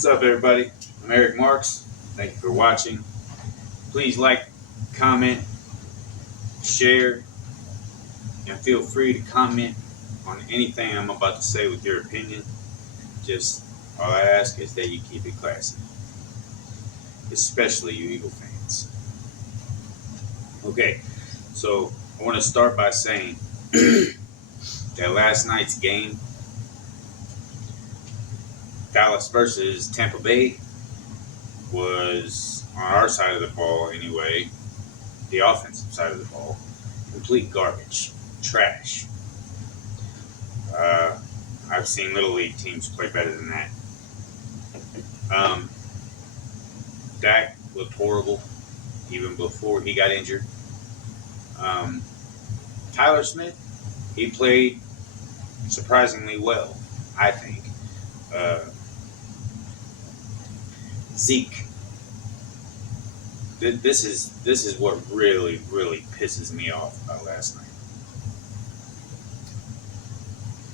What's up, everybody? I'm Eric Marks. Thank you for watching. Please like, comment, share, and feel free to comment on anything I'm about to say with your opinion. Just all I ask is that you keep it classy, especially you Eagle fans. Okay, so I want to start by saying that last night's game, Dallas versus Tampa Bay, was on our side of the ball anyway, the offensive side of the ball, complete garbage, trash. Uh, I've seen Little League teams play better than that. Dak looked horrible even before he got injured. Tyler Smith, he played surprisingly well, I think. Uh, Zeke, this is what really pisses me off about last night.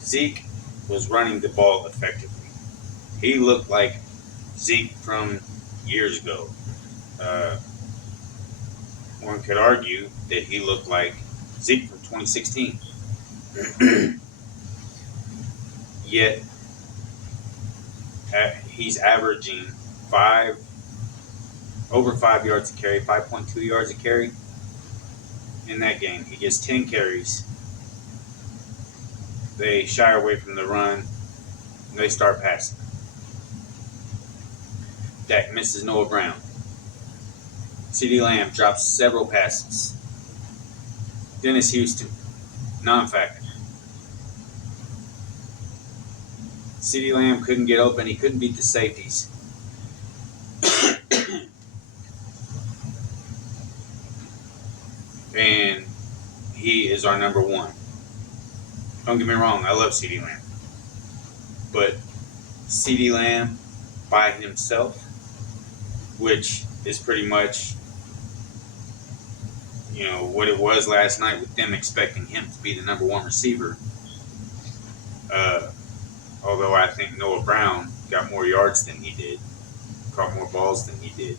Zeke was running the ball effectively. He looked like Zeke from years ago. Uh, one could argue that he looked like Zeke from 2016. Yet he's averaging over 5 yards a carry, 5.2 yards a carry in that game. He gets 10 carries. They shy away from the run, and they start passing. Dak misses Noah Brown. CeeDee Lamb drops several passes. Dennis Houston, non-factor. CeeDee Lamb couldn't get open. He couldn't beat the safeties. And he is our number one. Don't get me wrong, I love CeeDee Lamb. But CeeDee Lamb by himself, which is pretty much, what it was last night with them expecting him to be the number one receiver. Although I think Noah Brown got more yards than he did, caught more balls than he did.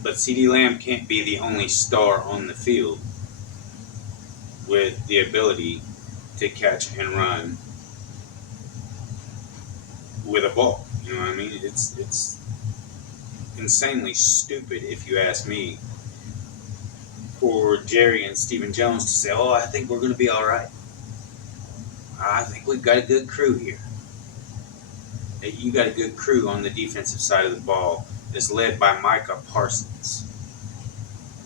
But CeeDee Lamb can't be the only star on the field with the ability to catch and run with a ball. You know what I mean? It's insanely stupid, if you ask me, for Jerry and Stephen Jones to say, "Oh, I think we're going to be all right. I think we've got a good crew here." You got a good crew on the defensive side of the ball that's led by Micah Parsons,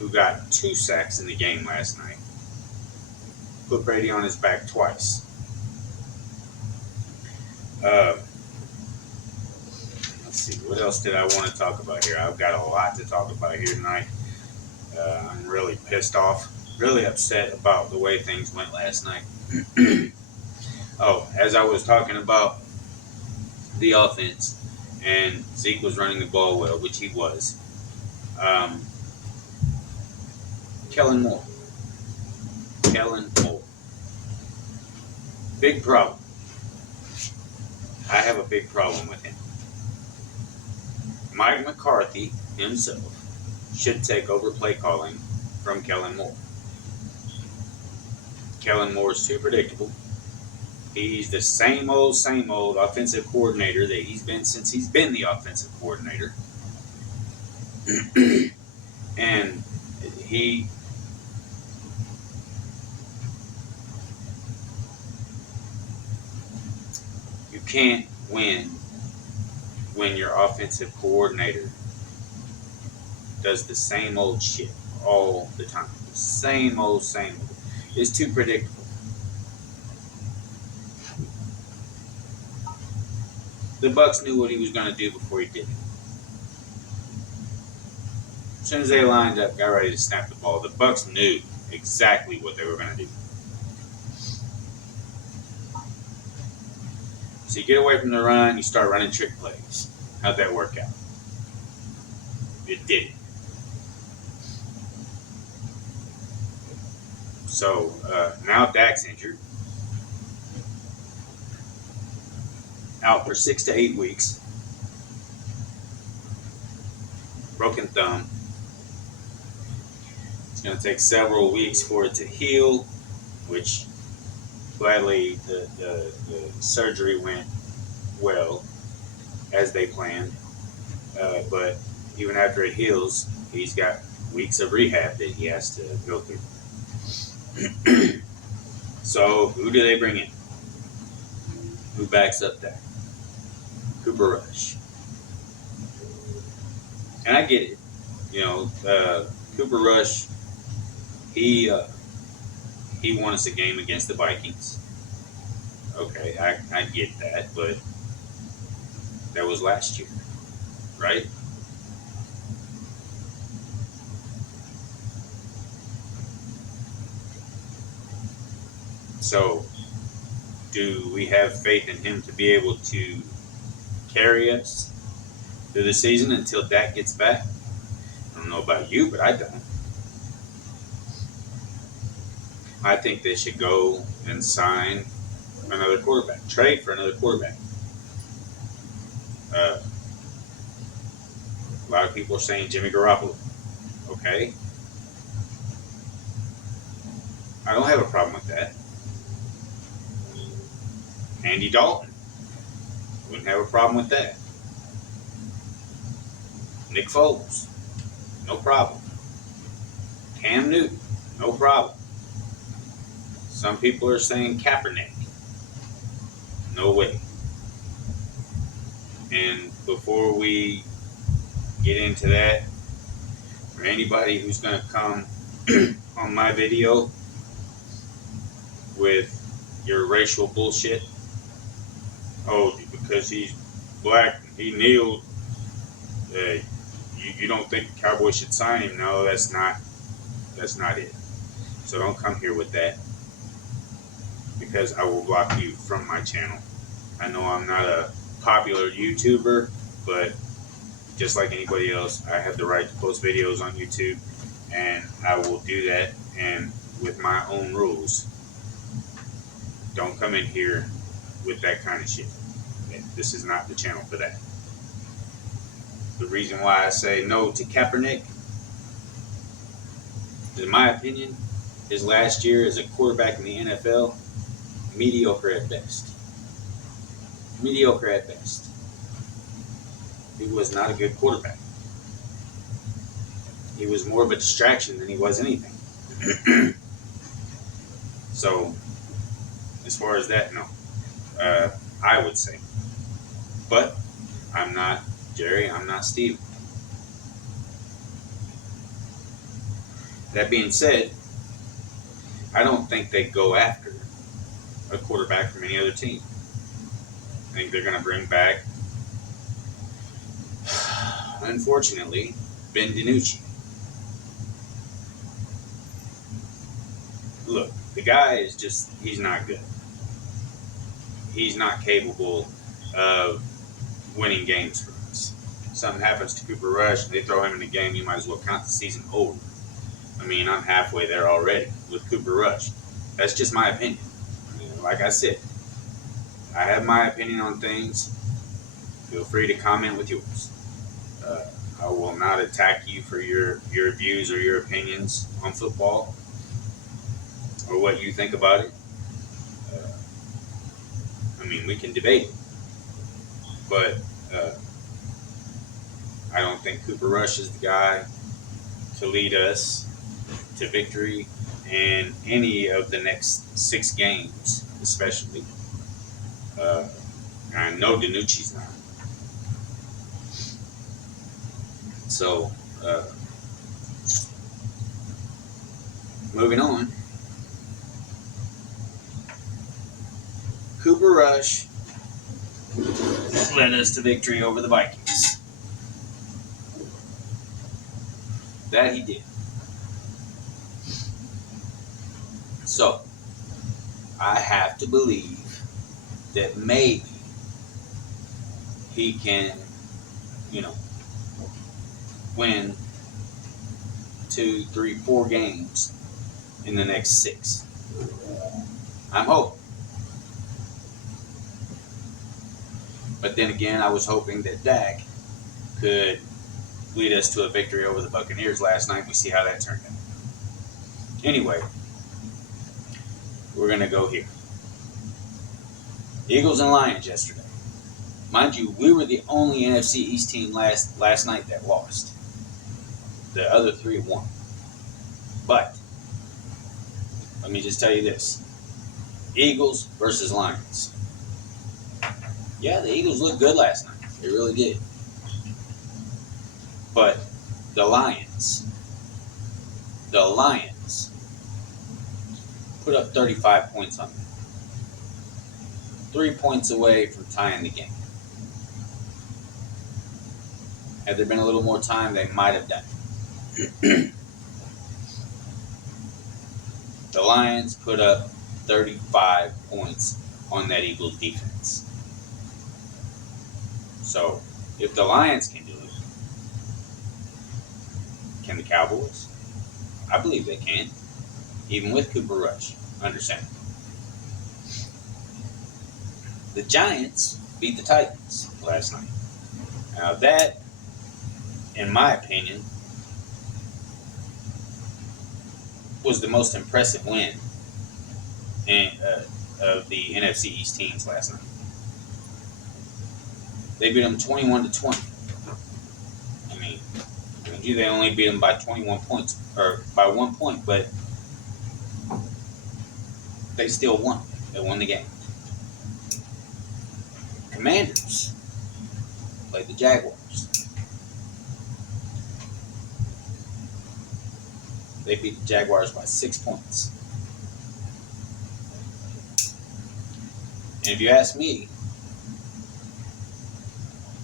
who got 2 sacks in the game last night. Put Brady on his back twice. Let's see, what else did I want to talk about here? I've got a lot to talk about here tonight. I'm really pissed off, really upset about the way things went last night. As I was talking about the offense, and Zeke was running the ball well, which he was. Kellen Moore. Big problem. I have a big problem with him. Mike McCarthy himself should take over play calling from Kellen Moore. Kellen Moore is too predictable. He's the same old offensive coordinator that he's been since he's been the offensive coordinator. And you can't win when your offensive coordinator does the same old shit all the time. The same old. It's too predictable. The Bucs knew what he was going to do before he did it. As soon as they lined up, got ready to snap the ball, the Bucs knew exactly what they were going to do. So you get away from the run, you start running trick plays. How'd that work out? It didn't. So now Dak's injured. out for 6 to 8 weeks. Broken thumb. It's going to take several weeks for it to heal, which gladly the surgery went well as they planned. But even after it heals, he's got weeks of rehab that he has to go through. So who do they bring in? Who backs up that? Cooper Rush. And I get it. Cooper Rush, he won us a game against the Vikings. Okay, I get that, but that was last year, right? So, do we have faith in him to be able to carry us through the season until Dak gets back? I don't know about you, but I don't. I think they should go and sign another quarterback, trade for another quarterback. A lot of people are saying Jimmy Garoppolo. Okay. I don't have a problem with that. Andy Dalton. Wouldn't have a problem with that. Nick Foles. No problem. Cam Newton. No problem. Some people are saying Kaepernick. No way. And before we get into that, for anybody who's going to come on my video with your racial bullshit, oh, because he's black, he kneeled, you don't think the Cowboys should sign him? No, that's not it. So don't come here with that, because I will block you from my channel. I know I'm not a popular YouTuber, but just like anybody else, I have the right to post videos on YouTube, and I will do that, and with my own rules. Don't come in here with that kind of shit. This is not the channel for that. The reason why I say no to Kaepernick, in my opinion, his last year as a quarterback in the NFL, mediocre at best. Mediocre at best. He was not a good quarterback. He was more of a distraction than he was anything. So, as far as that, no. I would say. But I'm not Jerry, I'm not Steve. That being said, I don't think they go after a quarterback from any other team. I think they're going to bring back, unfortunately, Ben DiNucci. Look, the guy is he's not good. He's not capable of winning games for us. Something happens to Cooper Rush and they throw him in the game, you might as well count the season over. I mean, I'm halfway there already with Cooper Rush. That's just my opinion. Like I said, I have my opinion on things. Feel free to comment with yours. I will not attack you for your views or your opinions on football or what you think about it. I mean, we can debate it, but I don't think Cooper Rush is the guy to lead us to victory in any of the next 6 games, especially. I know DiNucci's not. So, moving on. Cooper Rush led us to victory over the Vikings. That he did. So, I have to believe that maybe he can, win 2, 3, 4 games in the next 6. I'm hoping. But then again, I was hoping that Dak could lead us to a victory over the Buccaneers last night. We see how that turned out. Anyway, we're going to go here. Eagles and Lions yesterday. Mind you, we were the only NFC East team last night that lost. The other three won. But, let me just tell you this. Eagles versus Lions. Yeah, the Eagles looked good last night. They really did. But the Lions put up 35 points on them. 3 points away from tying the game. Had there been a little more time, they might have done it. The Lions put up 35 points on that Eagles defense. So, if the Lions can do it, can the Cowboys? I believe they can, even with Cooper Rush under center. The Giants beat the Titans last night. Now that, in my opinion, was the most impressive win of the NFC East teams last night. They beat them 21-20. I mean, they only beat them by 21 points, or by 1 point, but they still won. They won the game. Commanders played the Jaguars. They beat the Jaguars by 6 points. And if you ask me,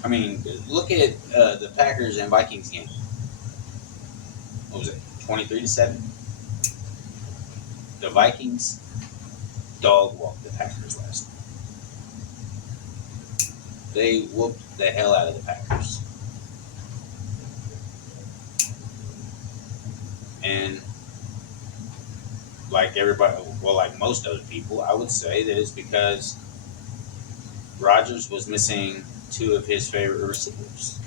I mean, look at the Packers and Vikings game. What was it? 23-7. The Vikings dog walked the Packers last night. They whooped the hell out of the Packers. And like everybody, well, like most other people, I would say that it's because Rodgers was missing two of his favorite receivers,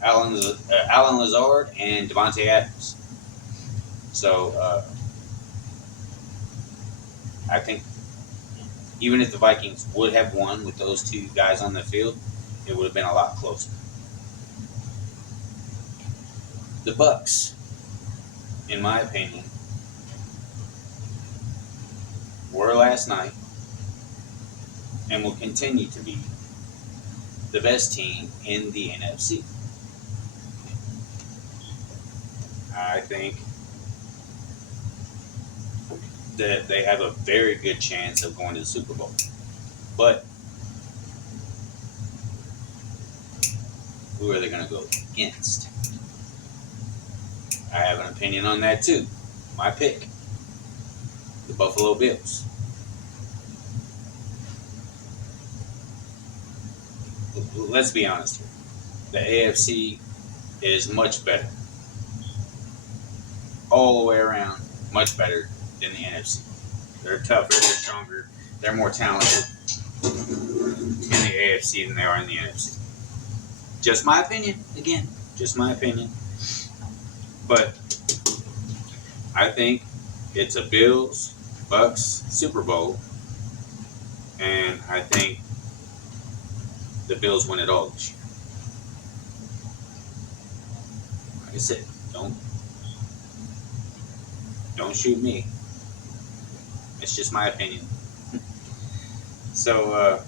Alan Lazard and Devontae Adams. So I think even if the Vikings would have won with those two guys on the field, it would have been a lot closer. The Bucs, in my opinion, were last night and will continue to be the best team in the NFC. I think that they have a very good chance of going to the Super Bowl. But who are they going to go against? I have an opinion on that too. My pick, the Buffalo Bills. Let's be honest here. The AFC is much better. All the way around, much better than the NFC. They're tougher, they're stronger, they're more talented in the AFC than they are in the NFC. Just my opinion, again, just my opinion. But I think it's a Bills, Bucks Super Bowl, and I think the Bills win it all this year. Like I said, don't shoot me. It's just my opinion. So,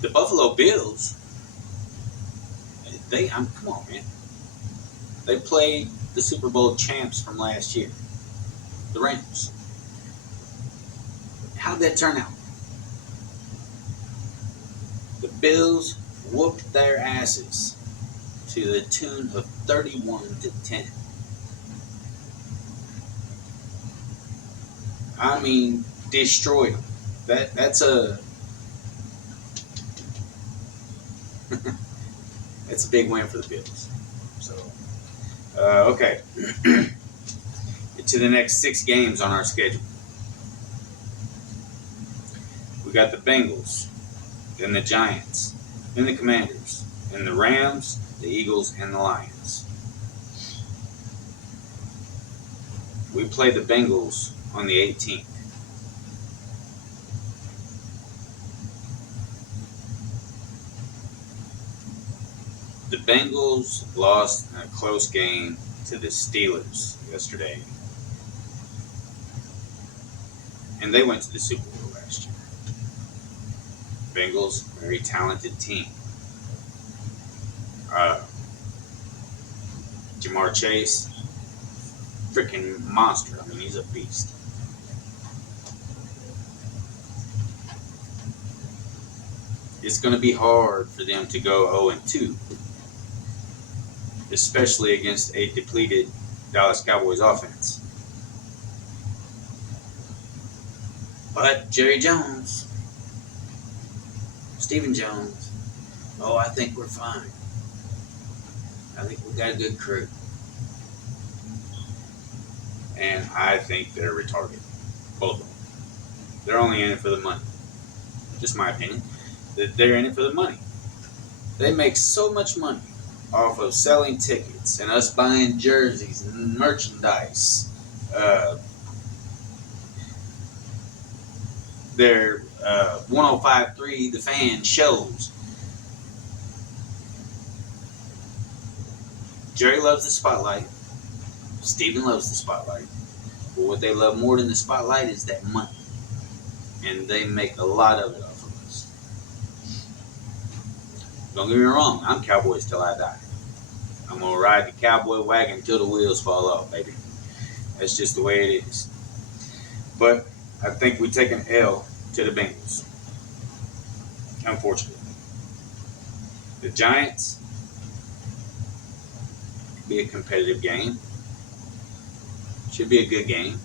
the Buffalo Bills, come on, man. They played the Super Bowl champs from last year, the Rams. How'd that turn out? The Bills whooped their asses to the tune of 31-10. I mean, destroyed them. That's a it's a big win for the Bills. So, okay. To the next 6 games on our schedule. We We got the Bengals, then the Giants, then the Commanders, then the Rams, the Eagles, and the Lions. We play the Bengals on the 18th. The Bengals lost a close game to the Steelers yesterday. And they went to the Super Bowl last year. Bengals, very talented team. Jamar Chase, freaking monster. I mean, he's a beast. It's going to be hard for them to go 0-2, especially against a depleted Dallas Cowboys offense. But Jerry Jones, Stephen Jones, I think we're fine. I think we got a good crew. And I think they're retarded. Both of them. They're only in it for the money. Just my opinion. They're in it for the money. They make so much money off of selling tickets and us buying jerseys and merchandise. Their 105.3 The Fan shows. Jerry loves the spotlight. Steven loves the spotlight. But what they love more than the spotlight is that money. And they make a lot of it off of us. Don't get me wrong, I'm Cowboys till I die. I'm going to ride the cowboy wagon until the wheels fall off, baby. That's just the way it is. But I think we take an L to the Bengals. Unfortunately. The Giants, be a competitive game. Should be a good game.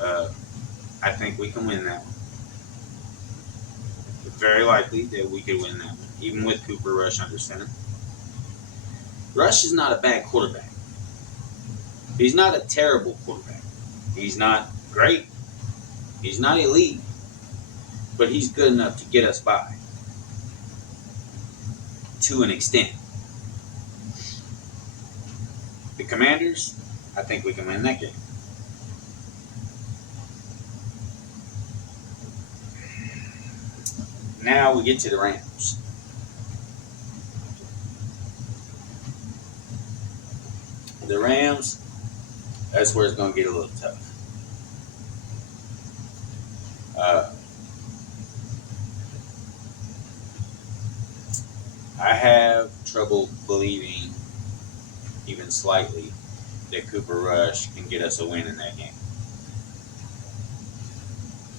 I think we can win that one. It's very likely that we could win that one, even with Cooper Rush under center. Rush is not a bad quarterback. He's not a terrible quarterback. He's not great. He's not elite. But he's good enough to get us by. To an extent. The Commanders, I think we can win that game. Now we get to the Rams. The Rams, that's where it's going to get a little tough. I have trouble believing, even slightly, that Cooper Rush can get us a win in that game.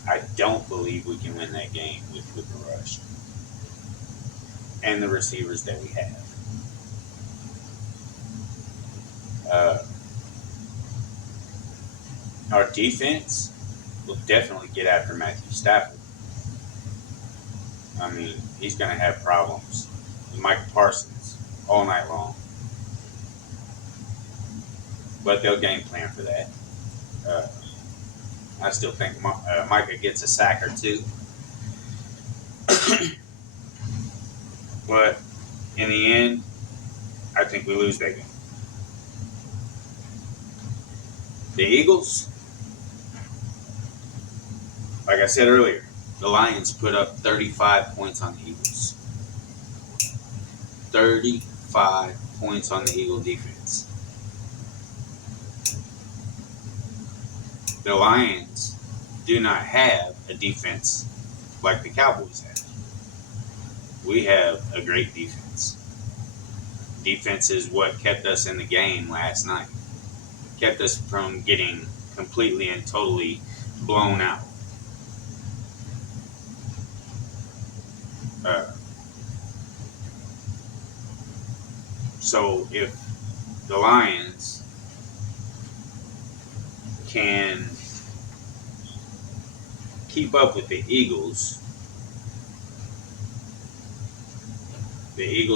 I don't believe we can win that game with Cooper Rush and the receivers that we have. Our defense will definitely get after Matthew Stafford. I mean, he's going to have problems with Michael Parsons all night long. But they'll game plan for that. I still think Micah gets a sack or two. But in the end, I think we lose that game. The Eagles, like I said earlier, the Lions put up 35 points on the Eagles. 35 points on the Eagle defense. The Lions do not have a defense like the Cowboys have. We have a great defense. Defense is what kept us in the game last night. Kept us from getting completely and totally blown out. So if the Lions can keep up with the Eagles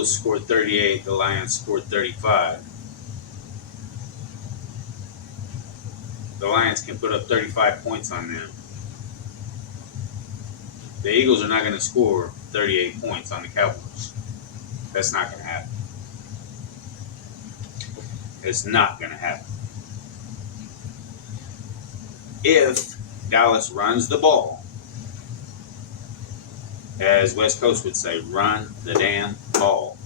scored 38, the Lions scored 35. The Lions can put up 35 points on them. The Eagles are not going to score 38 points on the Cowboys. That's not going to happen. It's not going to happen. If Dallas runs the ball, as West Coast would say, run the damn ball.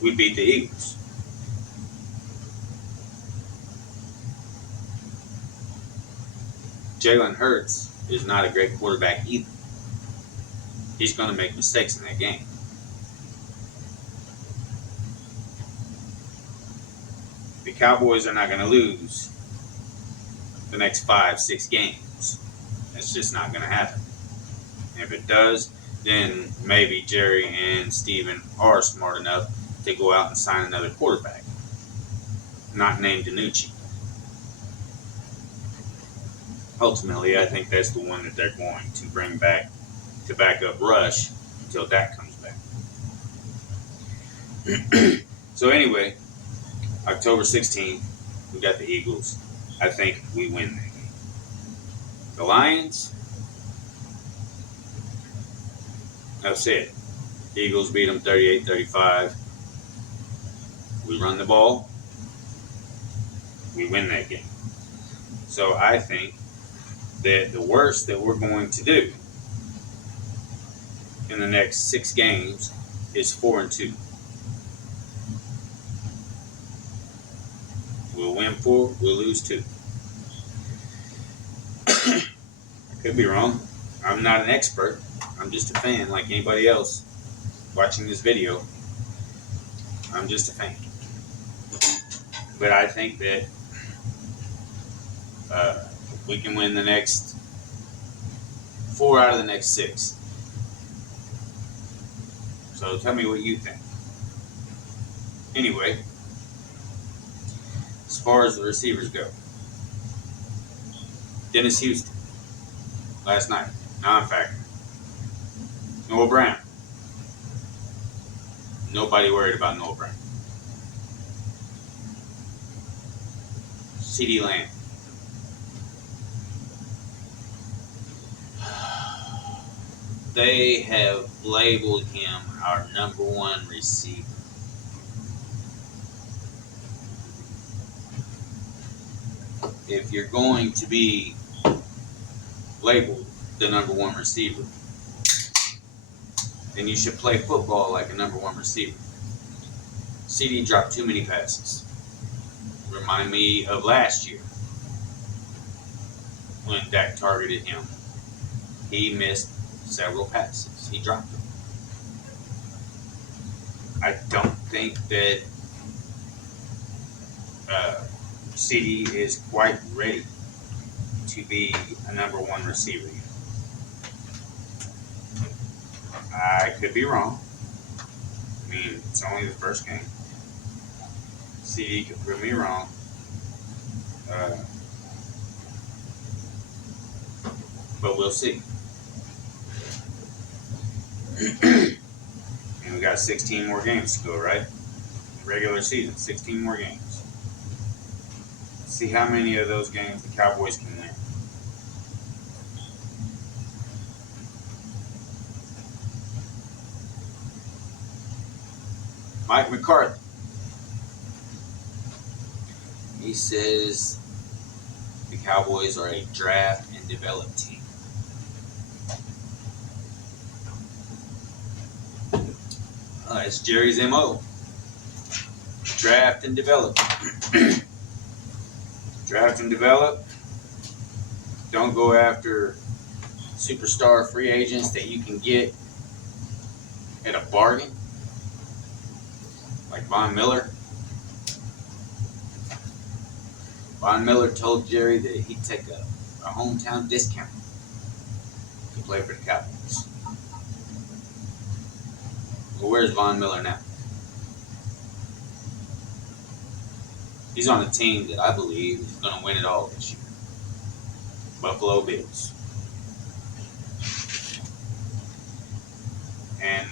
We beat the Eagles. Jalen Hurts is not a great quarterback either. He's going to make mistakes in that game. The Cowboys are not going to lose the next 5-6 games. That's just not going to happen. And if it does, then maybe Jerry and Steven are smart enough to go out and sign another quarterback, not named DiNucci. Ultimately, I think that's the one that they're going to bring back to back up Rush until Dak comes back. So anyway, October 16th, we got the Eagles. I think we win that game. The Lions, I've said, the Eagles beat them 38-35. We run the ball, we win that game. So I think that the worst that we're going to do in the next 6 games is 4-2. We'll win 4, we'll lose 2. I could be wrong. I'm not an expert. I'm just a fan like anybody else watching this video. I'm just a fan. But I think that we can win the next 4 out of the next 6. So tell me what you think. Anyway, as far as the receivers go, Dennis Houston last night, non-factor. Noah Brown. Nobody worried about Noah Brown. CeeDee Lamb. They have labeled him our number 1 receiver. If you're going to be labeled the number 1 receiver, then you should play football like a number 1 receiver. CeeDee dropped too many passes. Remind me of last year when Dak targeted him. He missed several passes. He dropped them. I don't think that CeeDee is quite ready to be a number 1 receiver. I could be wrong. I mean, it's only the first game. CeeDee could prove me wrong. But we'll see. And we got 16 more games to go, right? Regular season, 16 more games. See how many of those games the Cowboys can win. Mike McCarthy. He says the Cowboys are a draft and develop team. It's Jerry's MO. Draft and develop. Draft and develop. Don't go after superstar free agents that you can get at a bargain, like Von Miller. Von Miller told Jerry that he'd take a hometown discount to play for the Cowboys. Well, where's Von Miller now? He's on a team that I believe is going to win it all this year. Buffalo Bills. And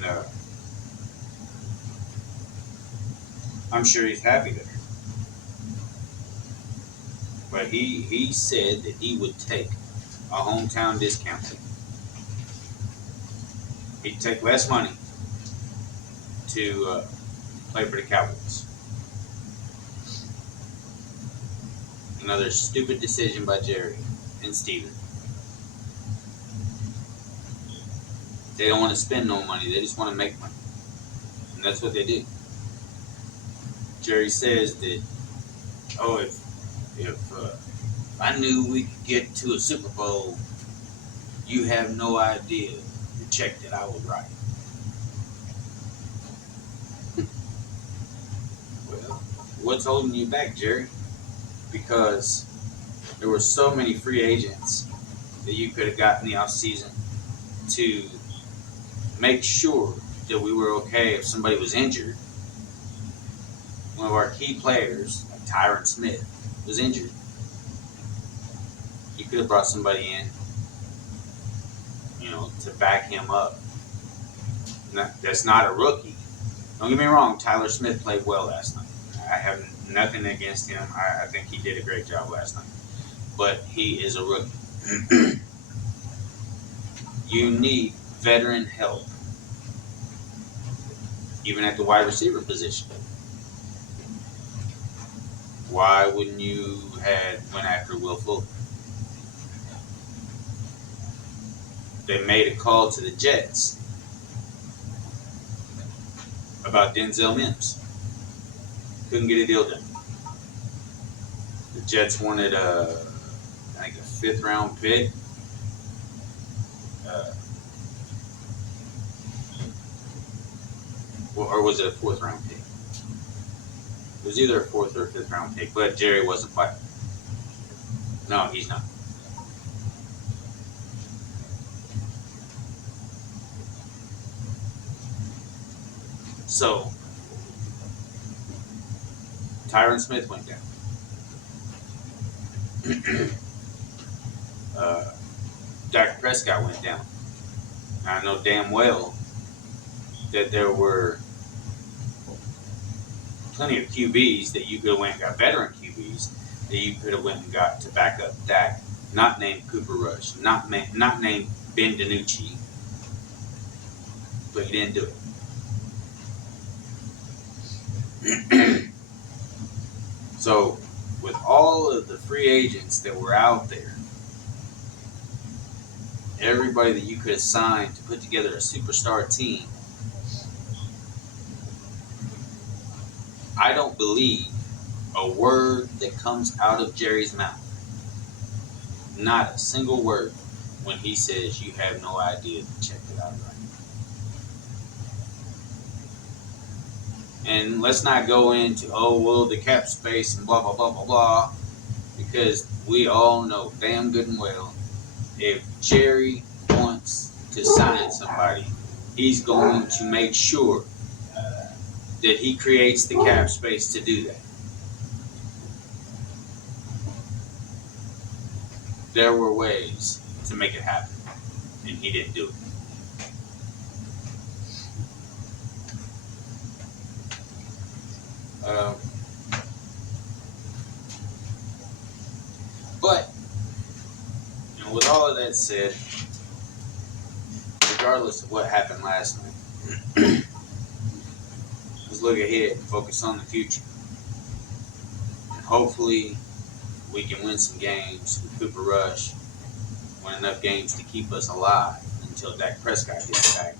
I'm sure he's happy there. But But he said that he would take a hometown discount. He'd take less money to play for the Cowboys. Another stupid decision by Jerry and Steven. They don't want to spend no money. They just want to make money. And that's what they do. Jerry says that, oh, if I knew we could get to a Super Bowl, you have no idea the check that I would write. Well, what's holding you back, Jerry? Because there were so many free agents that you could have gotten the offseason to make sure that we were okay if somebody was injured. One of our key players, like Tyron Smith, was injured. You could have brought somebody in, to back him up. That's not a rookie. Don't get me wrong, Tyler Smith played well last night. I have nothing against him. I think he did a great job last night. But he is a rookie. You need veteran help, even at the wide receiver position. Why wouldn't you went after Will Fuller? They made a call to the Jets about Denzel Mims. Couldn't get a deal done. The Jets wanted a 5th round pick. Or was it a 4th round pick? It was either a 4th or 5th round pick, but Jerry wasn't fired. No, he's not. So, Tyron Smith went down. Dak Prescott went down. Now, I know damn well that there were plenty of QBs that you could have went and got, veteran QBs that you could have went and got to back up Dak. Not named Cooper Rush, not named Ben DiNucci, but you didn't do it. So, with all of the free agents that were out there, everybody that you could have signed to put together a superstar team, I don't believe a word that comes out of Jerry's mouth. Not a single word when he says you have no idea to check it out right. And let's not go into, the cap space and blah, blah, blah, blah, blah. Because we all know damn good and well, if Jerry wants to sign somebody, he's going to make sure that he creates the cap space to do that. There were ways to make it happen, and he didn't do it. But, with all of that said, regardless of what happened last night, let's look ahead and focus on the future. And hopefully, we can win some games with Cooper Rush, win enough games to keep us alive until Dak Prescott gets back,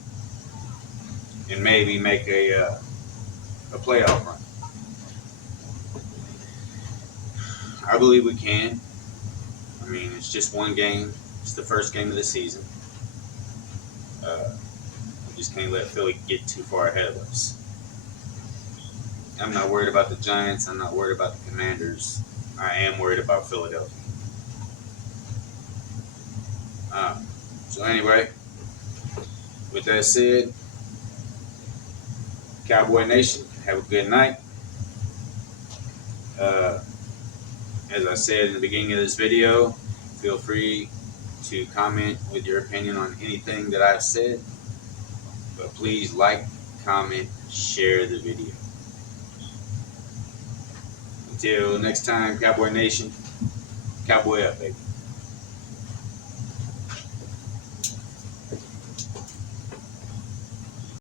and maybe make a playoff run. I believe we can. I mean, it's just one game. It's the first game of the season. We just can't let Philly get too far ahead of us. I'm not worried about the Giants. I'm not worried about the Commanders. I am worried about Philadelphia. So anyway, with that said, Cowboy Nation, have a good night. As I said in the beginning of this video, feel free to comment with your opinion on anything that I've said. But please like, comment, share the video. Until next time, Cowboy Nation, Cowboy up, baby.